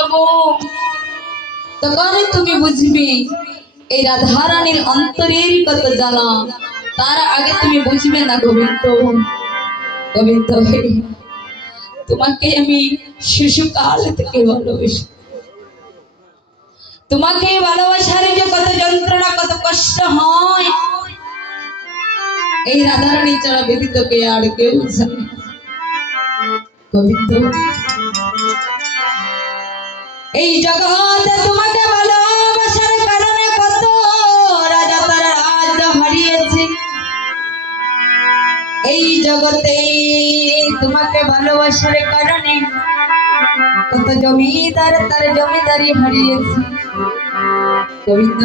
থাকবো তখন তুমি বুঝবি এই রাধারানীর অন্তরের কত জ্বালা। তার আগে তুমি বুঝবে না গোবিন্দ। গোবিন্দ তোমাকে আমি শিশুকাল থেকে ভালোবাসি। তোমাকে ভালোবাসার যে কত যন্ত্রণা কত কষ্ট হয় এই রাধারানী ছাড়া ব্যতীত কে আর কেউ জানে। গোবিন্দ এই জগতে তোমাকে ভালোবাসার কারণে কত রাজা তার রাজ্য হারিয়েছে। এই জগতে তোমাকে ভালোবাসার কারণে কত জমিদার তার জমিদারি হারিয়েছে। গোবিন্দ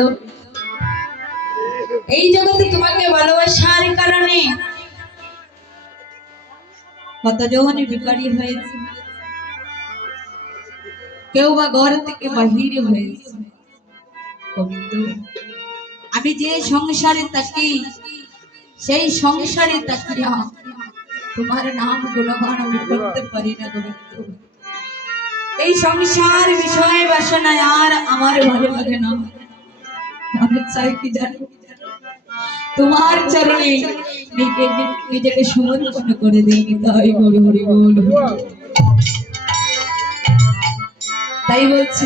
এই জগতে তোমাকে ভালোবাসার কারণে কতজন ভিখারি হয়েছে, কেউ বা ঘর থেকে বাহিরে হয়েছে। গোবিন্দ আমি যে সংসারে থাকি সেই সংসারে তাকিয়া তোমার নাম গুণগান আমি করতে পারি না। গোবিন্দ এই সংসার বিষয়ে বাসনায় আর আমার ভালো লাগে না। আমি চাই কি জানো, তোমার চরণে নিজেকে সমর্পণ করে দিই। তাই হরি হরি বল। তাই বলছি